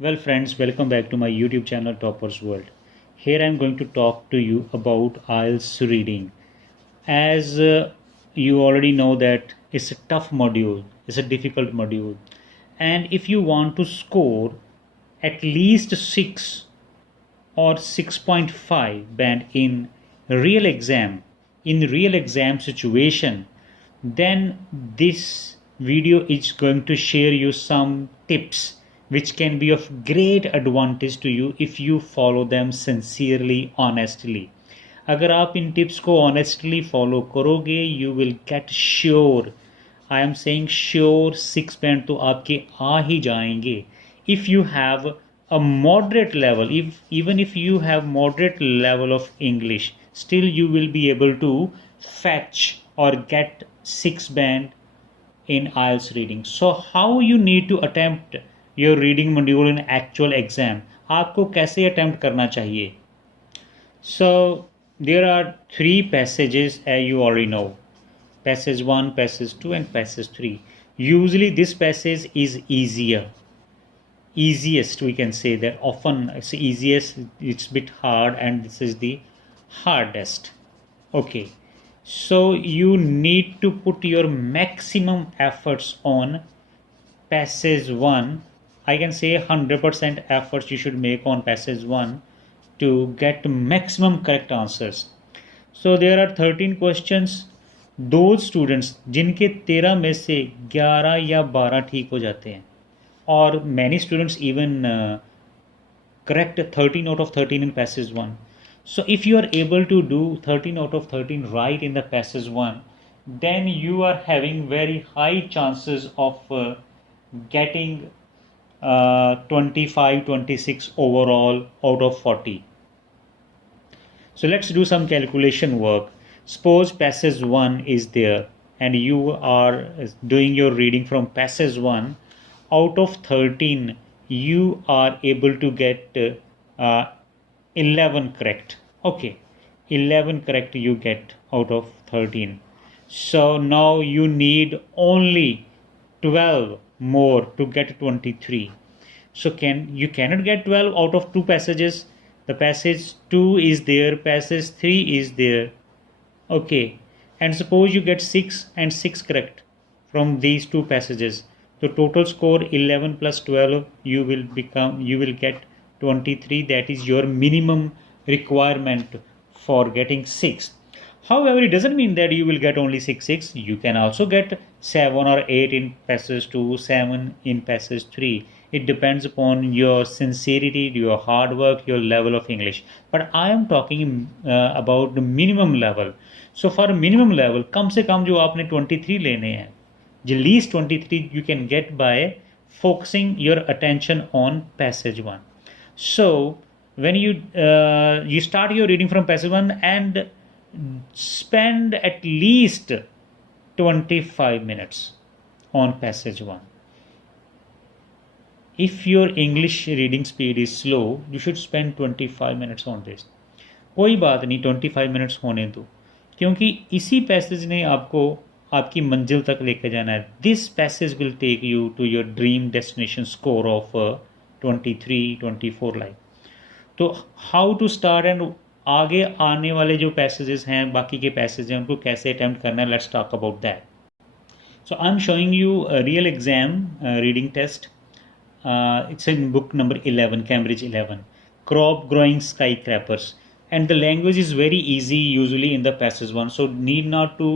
Well friends, welcome back to my YouTube channel Toppers World. Here I am going to talk to you about IELTS reading. As you already know that it's a tough module, it's a difficult module. And if you want to score at least 6 or 6.5 band in real exam situation, then this video is going to share you some tips which can be of great advantage to you if you follow them sincerely, honestly. अगर आप इन tips को honestly follow करोगे you will get sure, I am saying sure 6 band तो आपके आ ही जाएंगे if you have a moderate level. If even if you have moderate level of English, still you will be able to fetch or get 6 band in IELTS reading. So how you need to attempt your reading module in actual exam, आपको कैसे attempt करना चाहिए? So there are 3 passages as you already know. Passage 1, passage 2 and passage 3. Usually this passage is easiest, we can say that. Often it's easiest, it's a bit hard, and this is the hardest. Okay, so you need to put your maximum efforts on passage 1. I can say 100% efforts you should make on passage 1 to get maximum correct answers. So there are 13 questions. Those students जिनके 13 में से 11 या 12 ठीक हो जाते हैं, or many students even correct 13 out of 13 in passage 1. So if you are able to do 13 out of 13 right in the passage 1, then you are having very high chances of getting 25 26 overall out of 40. So let's do some calculation work. Suppose passage 1 is there and you are doing your reading from passage 1. Out of 13 you are able to get 11 correct. Okay, 11 correct you get out of 13. So now you need only 12 more to get 23. So you cannot get 12 out of 2 passages. The passage 2 is there, passage 3 is there. Okay, and suppose you get 6 and 6 correct from these 2 passages. So total score 11 plus 12 you will get 23. That is your minimum requirement for getting 6. However, it doesn't mean that you will get only 6. You can also get 7 or 8 in passage 2, 7 in passage 3. It depends upon your sincerity, your hard work, your level of English. But I am talking about the minimum level. So for minimum level, कम से कम जो आपने 23 लेने हैं, the least 23 you can get by focusing your attention on passage 1. So when you start your reading from passage 1 and spend at least 25 minutes on passage 1. If your English reading speed is slow, you should spend 25 minutes on this. कोई बात नहीं, 25 minutes होने दो, क्योंकि इसी passage ने आपको आपकी मंजिल तक लेकर जाना है. This passage will take you to your dream destination score of 23 24 like. तो हाउ टू स्टार्ट एंड आगे आने वाले जो पैसेजेस हैं, बाकी के पैसेज हैं, उनको कैसे अटैम्प्ट करना है, let's talk about that. So I am showing you real exam reading test. It's in book number 11, Cambridge 11, crop growing skyscrapers, and the language is very easy usually in the passage 1, so need not to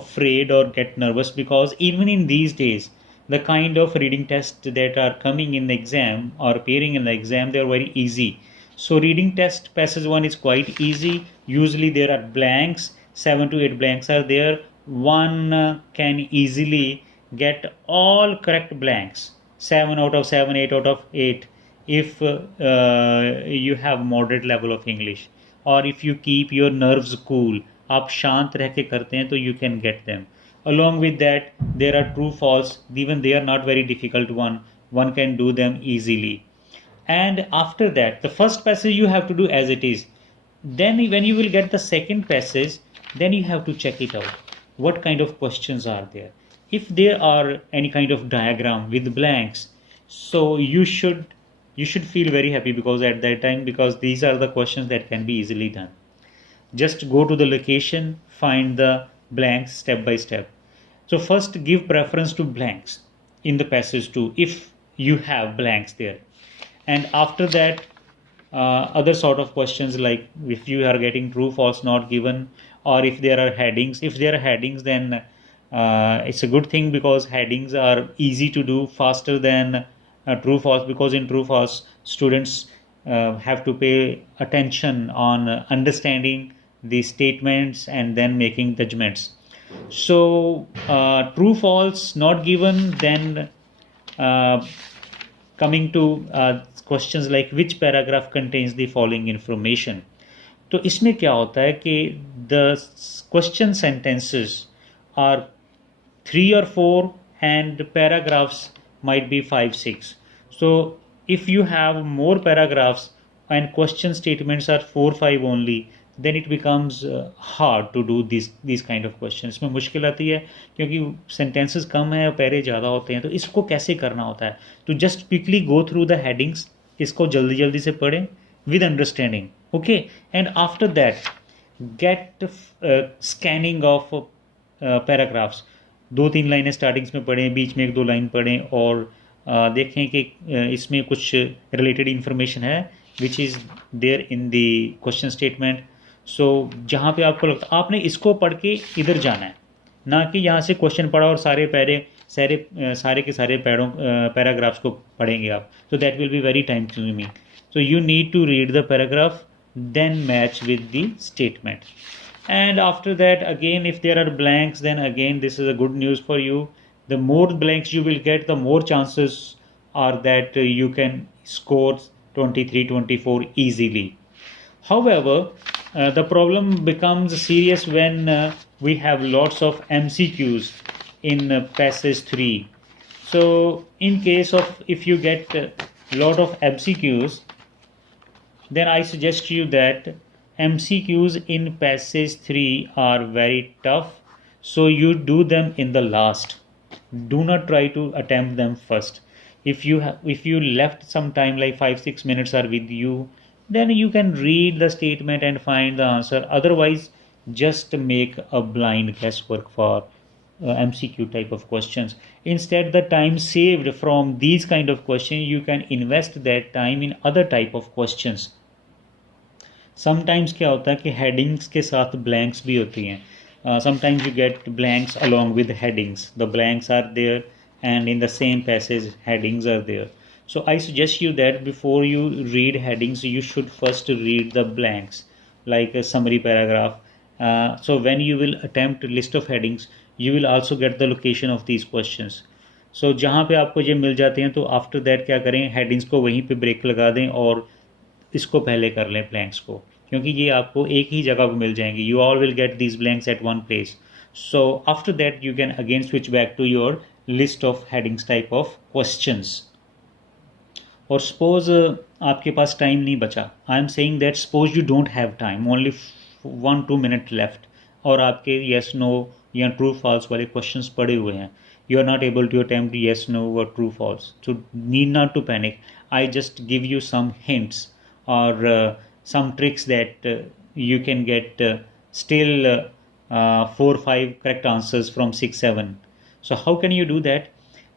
afraid or get nervous, because even in these days the kind of reading tests that are coming in the exam or appearing in the exam, they are very easy. So reading test passage 1 is quite easy. Usually there are blanks, 7 to 8 blanks are there. One can easily get all correct blanks, 7 out of 7, 8 out of 8, if you have moderate level of English, or if you keep your nerves cool, आप शांत रह के करते हैं तो you can get them. Along with that, there are true false, even they are not very difficult one can do them easily. And after that, the first passage you have to do as it is. Then when you will get the second passage, then you have to check it out. What kind of questions are there? If there are any kind of diagram with blanks, so you should you should feel very happy because at that time, because these are the questions that can be easily done. Just go to the location, find the blanks step by step. So first give preference to blanks in the passage 2 if you have blanks there. And after that, other sort of questions like if you are getting true, false, not given, or if there are headings. If there are headings, then it's a good thing because headings are easy to do faster than true, false, because in true, false, students have to pay attention on understanding the statements and then making judgments. So true, false, not given, then uh, coming to questions like which paragraph contains the following information. तो इसमें क्या होता है कि the question sentences are 3 or 4 and paragraphs might be 5, 6. So if you have more paragraphs and question statements are 4, 5 only, then it becomes hard to do these kind of questions. इसमें मुश्किल आती है क्योंकि sentences कम है और पैरे ज़्यादा होते हैं, तो इसको कैसे करना होता है. तो just quickly go through the headings, इसको जल्दी जल्दी से पढ़ें with understanding, okay, and after that get scanning of paragraphs. 2-3 लाइनें स्टार्टिंग्स में पढ़ें, बीच में 1-2 लाइन पढ़ें और देखें कि इसमें कुछ रिलेटेड इन्फॉर्मेशन है which is there in the question statement. So जहाँ पे आपको लगता आपने इसको पढ़ के इधर जाना है, ना कि यहाँ से क्वेश्चन पढ़ा और सारे के सारे पैराग्राफ्स को पढ़ेंगे आप. So that will be very time consuming. So you need to read the paragraph, then match with the statement. And after that, again, if there are blanks, then again, this is a good news for you. The more blanks you will get, the more chances are that you can score 23, 24 easily. However, the problem becomes serious when we have lots of MCQs in passage 3. So in case of if you get a lot of MCQs, then I suggest you that MCQs in passage 3 are very tough, so you do them in the last. Do not try to attempt them first. If you left some time like 5-6 minutes are with you, then you can read the statement and find the answer. Otherwise, just make a blind guesswork for MCQ type of questions. Instead, the time saved from these kind of questions, you can invest that time in other type of questions. Sometimes क्या होता है कि headings के साथ blanks भी होती हैं. Sometimes you get blanks along with headings. The blanks are there and in the same passage headings are there. So I suggest you that before you read headings, you should first read the blanks like a summary paragraph. So when you will attempt a list of headings, you will also get the location of these questions. So जहाँ पे आपको ये मिल जाते हैं, तो after that क्या करें, headings को वहीं पे ब्रेक लगा दें और इसको पहले कर लें ब्लैंक्स को, क्योंकि ये आपको एक ही जगह पर मिल जाएंगे. You all will get these blanks at one place. So after that you can again switch back to your list of headings type of questions. और सपोज आपके पास टाइम नहीं बचा, I am saying that suppose you don't have time, only 1-2 minute left, और आपके yes no या true false वाले questions पड़े हुए हैं, you are not able to attempt yes, no or true, false. So need not to panic. I just give you some hints or some tricks that you can get still 4-5 correct answers from 6-7. So how can you do that?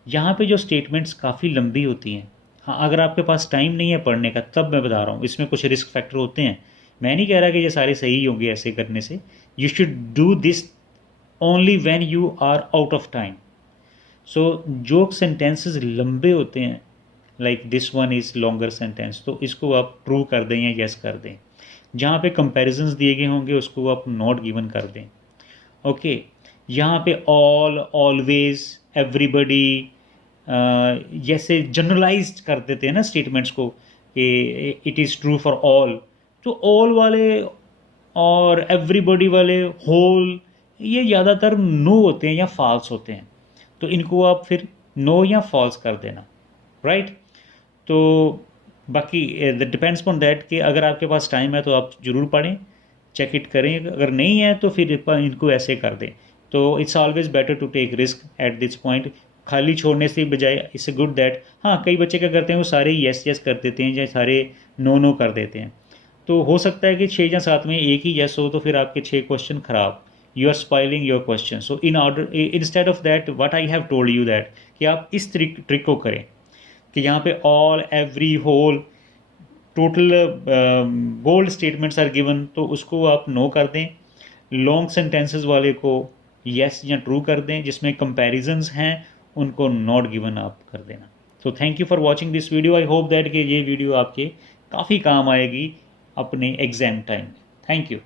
यहाँ पे जो statements काफ़ी लंबी होती हैं, हाँ अगर आपके पास टाइम नहीं है पढ़ने का, तब मैं बता रहा हूँ इसमें कुछ रिस्क फैक्टर होते हैं. मैं नहीं कह रहा कि ये सारे सही होंगे ऐसे करने से. You should do this only when you are out of time. सो जो सेंटेंसेस लंबे होते हैं like this one is longer sentence, तो इसको आप ट्रू कर दें या येस कर दें. जहाँ पे कंपैरिजंस दिए गए होंगे उसको आप नॉट गिवन कर दें. ओके, यहाँ पे ऑल, ऑलवेज, एवरीबडी जैसे जनरलाइज्ड कर देते हैं ना स्टेटमेंट्स को कि it is true for all. तो ऑल वाले और एवरीबडी वाले, होल, ये ज़्यादातर नो होते हैं या फॉल्स होते हैं, तो इनको आप फिर नो या फॉल्स कर देना, राइट. तो बाकी डिपेंड्स ऑन दैट कि अगर आपके पास टाइम है तो आप ज़रूर पढ़ें, चेक इट करें. अगर नहीं है तो फिर इनको ऐसे कर दें. तो it's always better to take risk at this point. खाली छोड़ने से बजाय इट्स गुड दैट, हाँ कई बच्चे क्या करते हैं वो सारे येस येस कर देते हैं या सारे नो नो कर देते हैं। तो हो सकता है कि 6 या 7 में एक ही येस हो तो फिर आपके 6 क्वेश्चन खराब, you are spoiling your question. So in order instead of that what I have told you that कि आप इस ट्रिक को करें कि यहाँ पे all every whole total bold statements are given तो उसको आप नो कर दें, लॉन्ग सेंटेंसेस वाले को येस या ट्रू कर दें, जिसमें कंपैरिजंस हैं उनको नॉट गिवन आप कर देना। तो thank you for watching this video. I hope that कि ये वीडियो आपके काफ़ी काम आएगी अपने एग्ज़ाम टाइम में। Thank you.